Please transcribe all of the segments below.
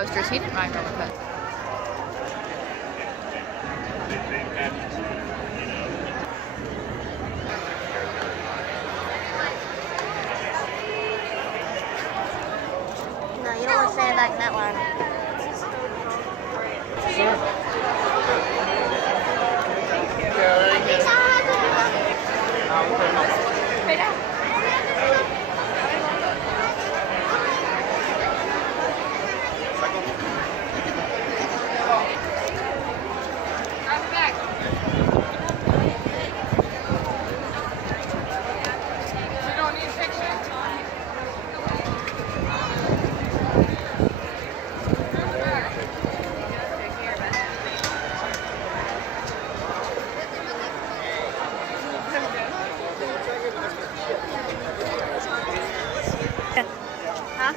coasters. He didn't ride roller coasters. No, you don't want to stand back in that line. Huh?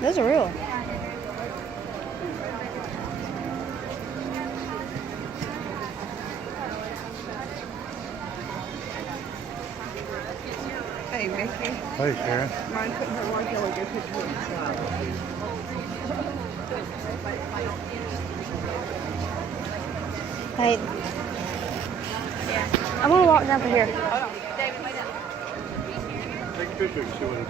Those are real. Hey, Mickey. Hey, Sharon. Mind putting her one hill and get a picture of Hey. I'm gonna walk down to here. Take a picture and see what it is.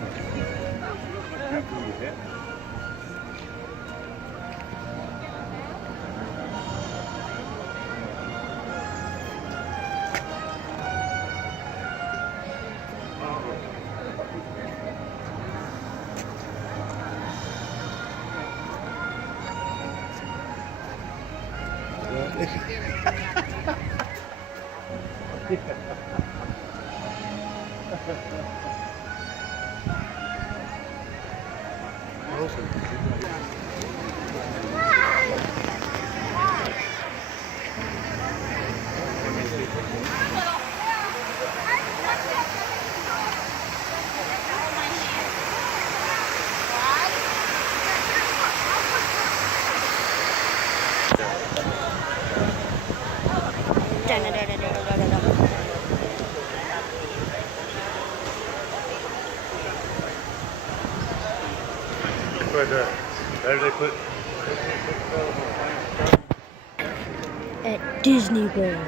But there they put At Disney World.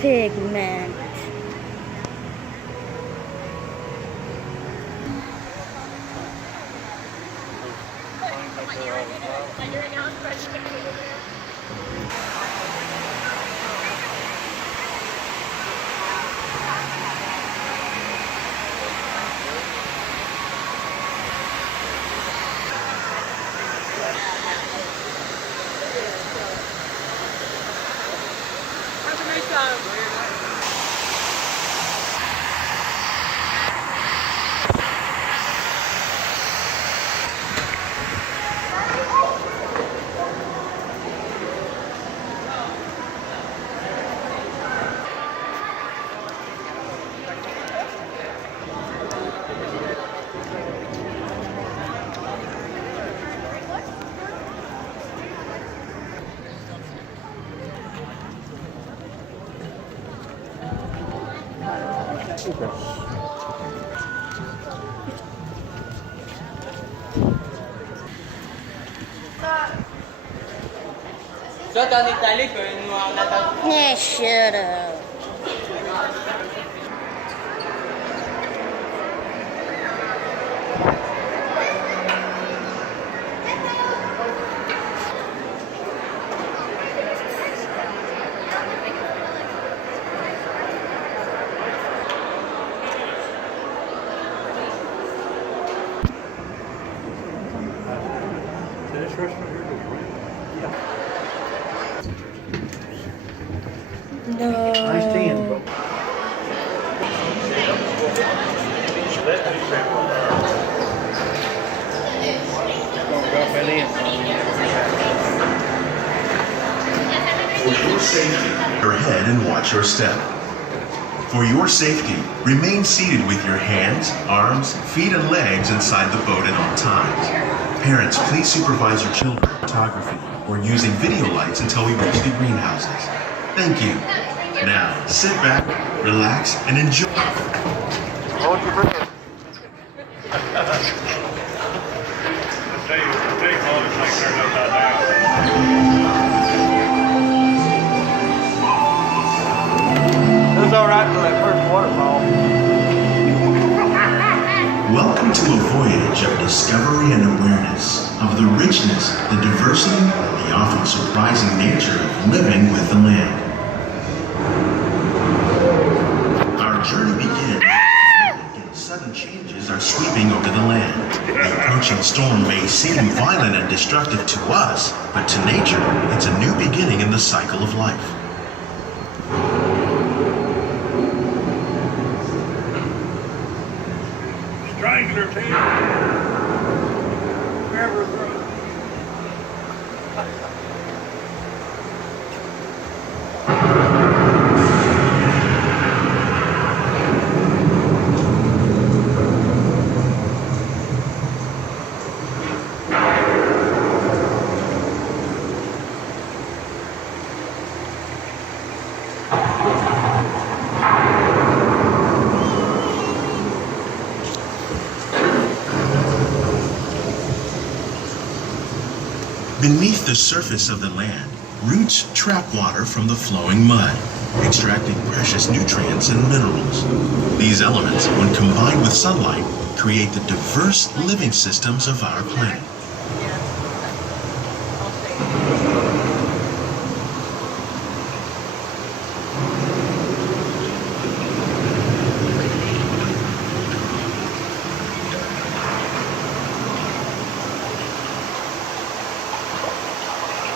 Figment. Have a nice time. Ça, t'en es allé, que nous en attendons. Yeah, shut up. This restaurant here goes right. No. Nice tea, bro. For your safety, your head and watch your step. For your safety, remain seated with your hands, arms, feet, and legs inside the boat at all times. Parents, please supervise your children with photography or using video lights until we reach the greenhouses. Thank you. Now, sit back, relax, and enjoy. Hold your breath. It was all right for that first waterfall. Welcome to a voyage of discovery and awareness of the richness, the diversity, and the often surprising nature of living with the land. Our journey begins when sudden changes are sweeping over the land. The approaching storm may seem violent and destructive to us, but to nature, it's a new beginning in the cycle of life. Strangler team. Wherever through. Beneath the surface of the land, roots trap water from the flowing mud, extracting precious nutrients and minerals. These elements, when combined with sunlight, create the diverse living systems of our planet.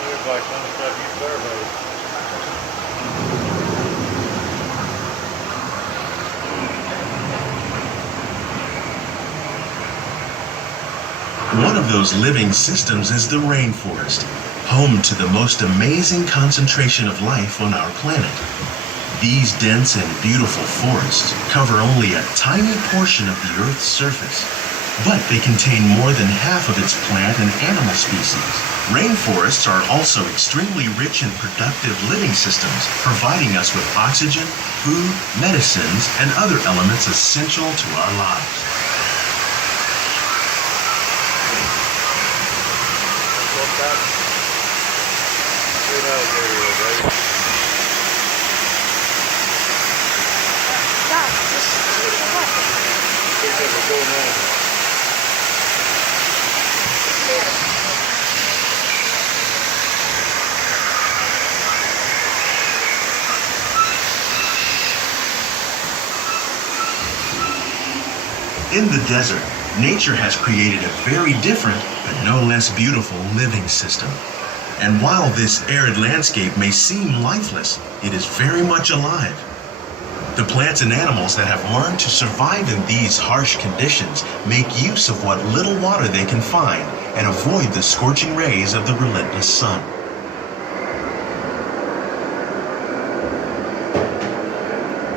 Looks like some stuff you surveyed. One of those living systems is the rainforest, home to the most amazing concentration of life on our planet. These dense and beautiful forests cover only a tiny portion of the Earth's surface, but they contain more than half of its plant and animal species. Rainforests are also extremely rich in productive living systems, providing us with oxygen, food, medicines, and other elements essential to our lives. Stop. Just what? In the desert, nature has created a very different, but no less beautiful living system. And while this arid landscape may seem lifeless, it is very much alive. The plants and animals that have learned to survive in these harsh conditions make use of what little water they can find and avoid the scorching rays of the relentless sun.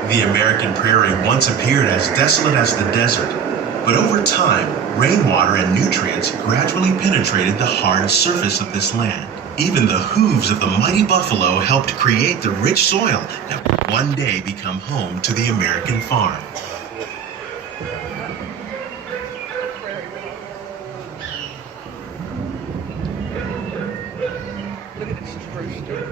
The American prairie once appeared as desolate as the desert, but over time, rainwater and nutrients gradually penetrated the hard surface of this land. Even the hooves of the mighty buffalo helped create the rich soil that would one day become home to the American farm. Look at this spruce tree.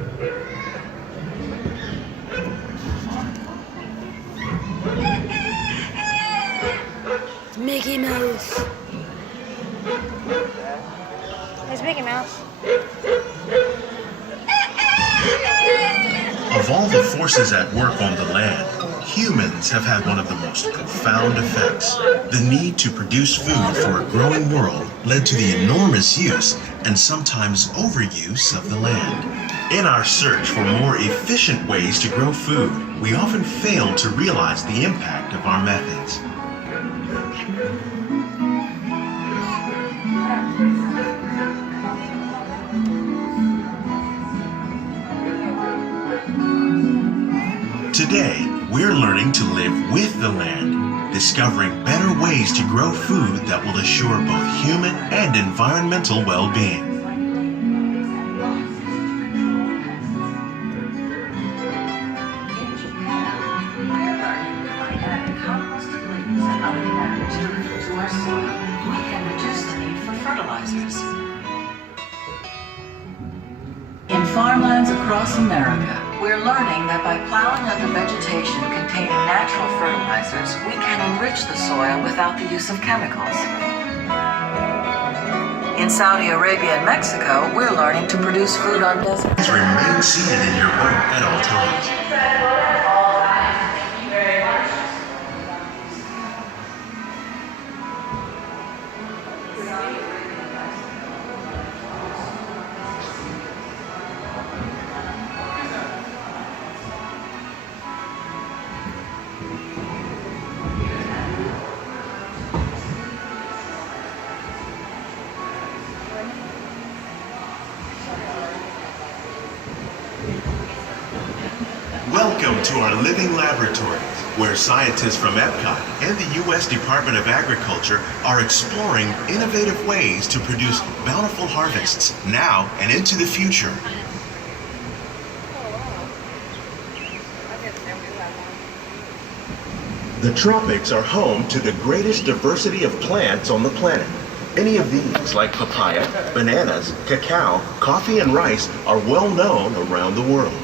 Mickey Mouse. There's Mickey Mouse. Of all the forces at work on the land, humans have had one of the most profound effects. The need to produce food for a growing world led to the enormous use and sometimes overuse of the land. In our search for more efficient ways to grow food, we often fail to realize the impact of our methods. Today, we're learning to live with the land, discovering better ways to grow food that will assure both human and environmental well-being. In farmlands across America, we're learning that by plowing under vegetation containing natural fertilizers, we can enrich the soil without the use of chemicals. In Saudi Arabia and Mexico, we're learning to produce food on deserts. Remain seated in your boat at all times. Welcome to our living laboratories, where scientists from Epcot and the U.S. Department of Agriculture are exploring innovative ways to produce bountiful harvests now and into the future. The tropics are home to the greatest diversity of plants on the planet. Many of these, like papaya, bananas, cacao, coffee, and rice, are well known around the world.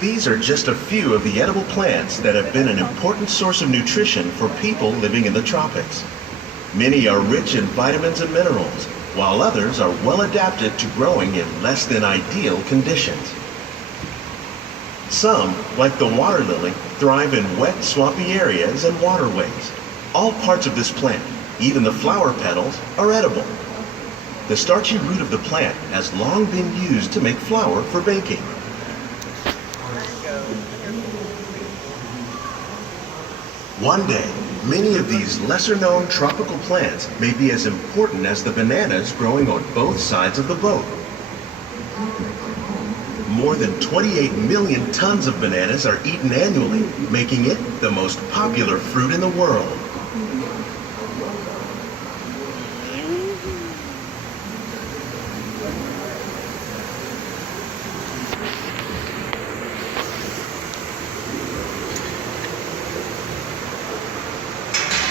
These are just a few of the edible plants that have been an important source of nutrition for people living in the tropics. Many are rich in vitamins and minerals, while others are well adapted to growing in less than ideal conditions. Some, like the water lily, thrive in wet, swampy areas and waterways. All parts of this plant, even the flower petals, are edible. The starchy root of the plant has long been used to make flour for baking. One day, many of these lesser-known tropical plants may be as important as the bananas growing on both sides of the boat. More than 28 million tons of bananas are eaten annually, making it the most popular fruit in the world.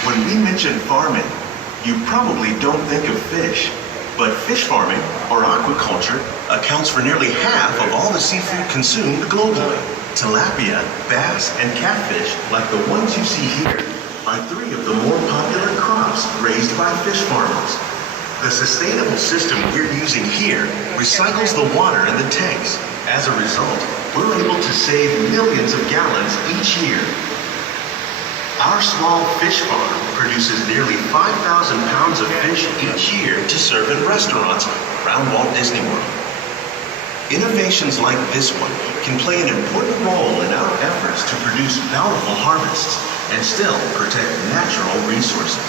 When we mention farming, you probably don't think of fish, but fish farming, or aquaculture, accounts for nearly half of all the seafood consumed globally. Tilapia, bass, and catfish, like the ones you see here, are three of the more popular crops raised by fish farmers. The sustainable system we're using here recycles the water in the tanks. As a result, we're able to save millions of gallons each year. Our small fish farm produces nearly 5,000 pounds of fish each year to serve in restaurants around Walt Disney World. Innovations like this one can play an important role in our efforts to produce bountiful harvests and still protect natural resources.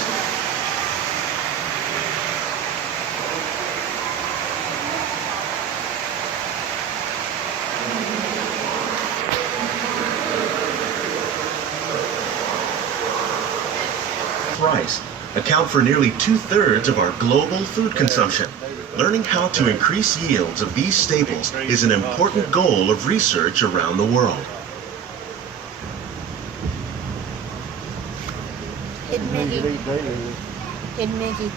Rice account for nearly 2/3 of our global food consumption. Learning how to increase yields of these staples is an important goal of research around the world. Hidden Mickey. Hidden Mickey.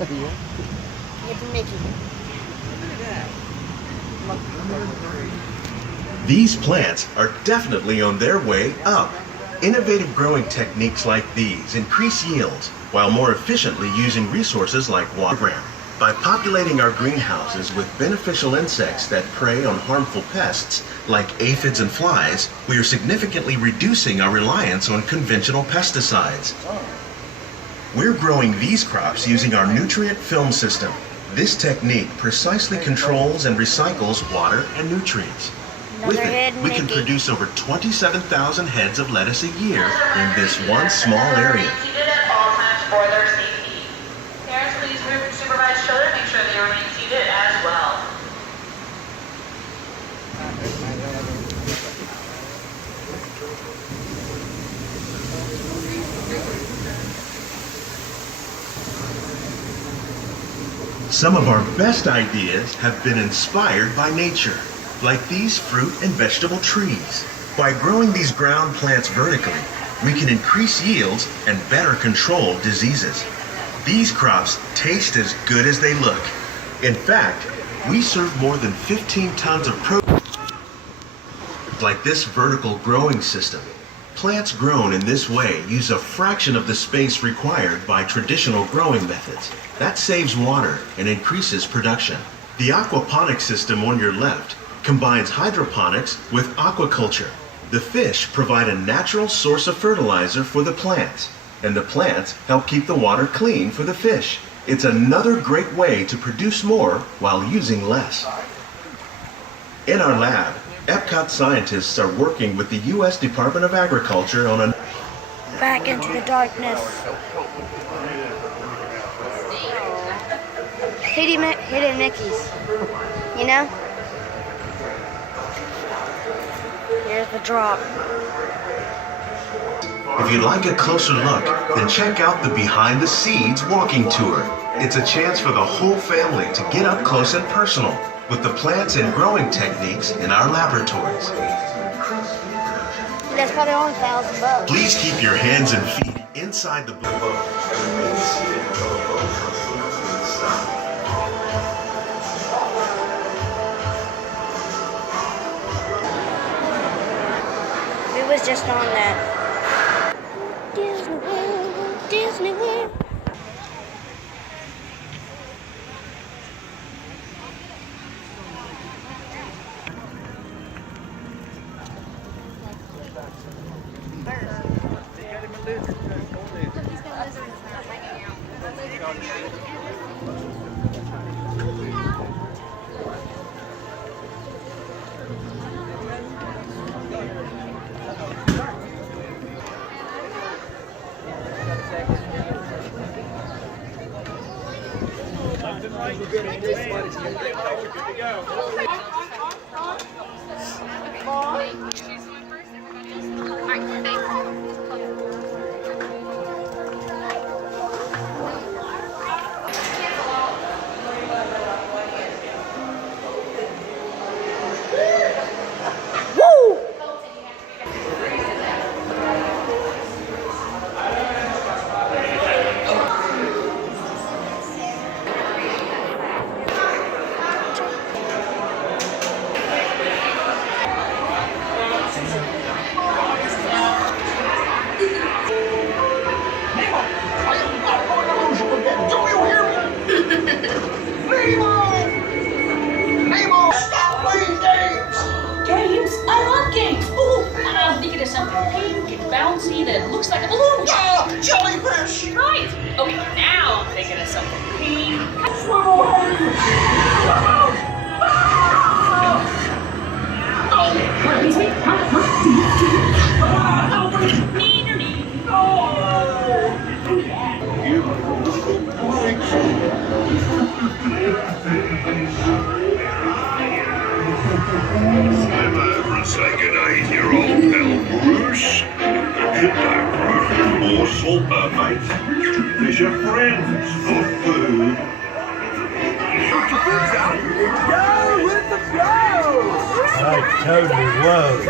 Hidden Mickey. These plants are definitely on their way up. Innovative growing techniques like these increase yields while more efficiently using resources like water. By populating our greenhouses with beneficial insects that prey on harmful pests like aphids and flies, we are significantly reducing our reliance on conventional pesticides. We're growing these crops using our nutrient film system. This technique precisely controls and recycles water and nutrients. With it, we can produce over 27,000 heads of lettuce a year in this one small area. Seated at all times for their safety. Parents, please supervise children, make sure they remain seated as well. Some of our best ideas have been inspired by nature, like these fruit and vegetable trees. By growing these ground plants vertically, we can increase yields and better control diseases. These crops taste as good as they look. In fact, we serve more than 15 tons of protein. Like this vertical growing system, plants grown in this way use a fraction of the space required by traditional growing methods. That saves water and increases production. The aquaponics system on your left combines hydroponics with aquaculture. The fish provide a natural source of fertilizer for the plants, and the plants help keep the water clean for the fish. It's another great way to produce more while using less. In our lab, Epcot scientists are working with the U.S. Department of Agriculture on a Back into the darkness. Hidden Mickeys. You know? Here's the drop. If you'd like a closer look, then check out the Behind the Seeds walking tour. It's a chance for the whole family to get up close and personal with the plants and growing techniques in our laboratories. That's probably only $1,000. Please keep your hands and feet inside the boat. We was just on that. Disney World, Disney World. Bouncy that looks like a balloon. Yeah, jellyfish. Right. Okay, now I'm thinking of something pink. Slip over and say good day to your old pal Bruce. Don't grow more salt, mate. Fish are friends, not food. Go with the flow! I totally won't.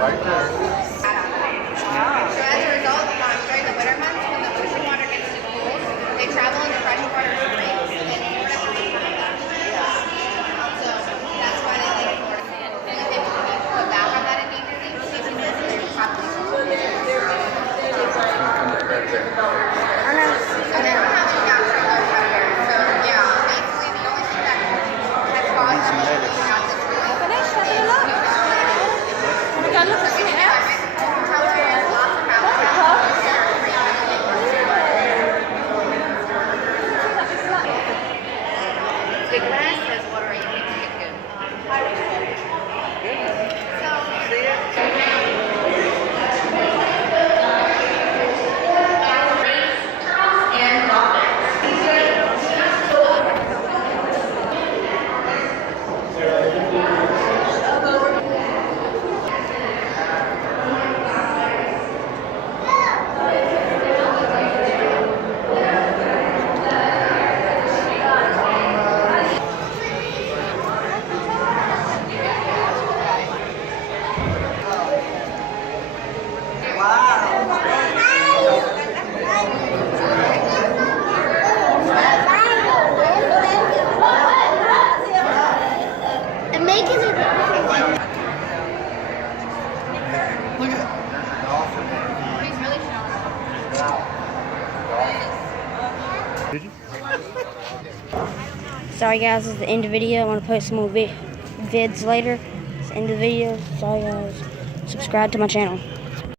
Right there. So as a result, during the winter months, when the ocean water gets too cold, they travel into freshwater streams in Florida. So that's why they like Florida. And if they put back on that endangered species, their population will be there. And then having natural predators. So yeah, basically the only thing that has caused them to be out this way. Go look at it. The grass has water right here to get good. And making it. He's really showing. Did you? Sorry guys, this is the end of the video. I want to post some more vids later. It's the end of the video. Sorry guys. Subscribe to my channel.